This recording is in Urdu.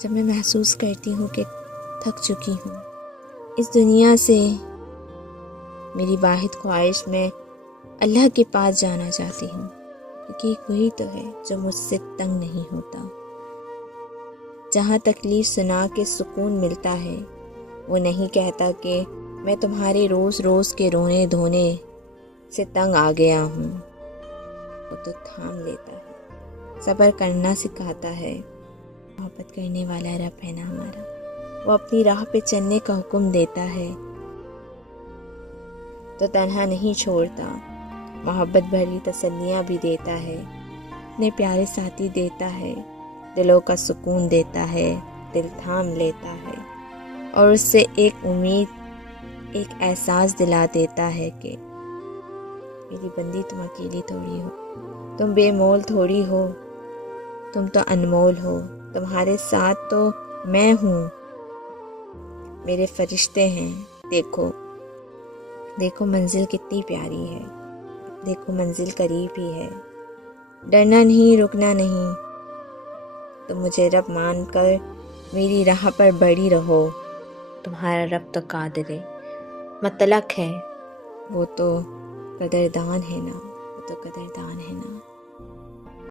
جب میں محسوس کرتی ہوں کہ تھک چکی ہوں اس دنیا سے، میری واحد خواہش میں اللہ کے پاس جانا چاہتی ہوں، کیونکہ وہی تو ہے جو مجھ سے تنگ نہیں ہوتا۔ جہاں تکلیف سنا کے سکون ملتا ہے، وہ نہیں کہتا کہ میں تمہارے روز روز کے رونے دھونے سے تنگ آ گیا ہوں۔ وہ تو تھام لیتا ہے، صبر کرنا سکھاتا ہے۔ محبت کرنے والا رب ہے نا ہمارا، وہ اپنی راہ پہ چلنے کا حکم دیتا ہے تو تنہا نہیں چھوڑتا، محبت بھری تسلیاں بھی دیتا ہے، اپنے پیارے ساتھی دیتا ہے، دلوں کا سکون دیتا ہے، دل تھام لیتا ہے، اور اس سے ایک امید، ایک احساس دلا دیتا ہے کہ میری بندی تم اکیلی تھوڑی ہو، تم بے مول تھوڑی ہو، تم تو انمول ہو، تمہارے ساتھ تو میں ہوں، میرے فرشتے ہیں۔ دیکھو دیکھو منزل کتنی پیاری ہے، دیکھو منزل قریب ہی ہے، ڈرنا نہیں، رکنا نہیں، تم مجھے رب مان کر میری راہ پر بڑھی رہو، تمہارا رب تو قادر مطلق ہے، وہ تو قدردان ہے نا، وہ تو قدردان ہے نا۔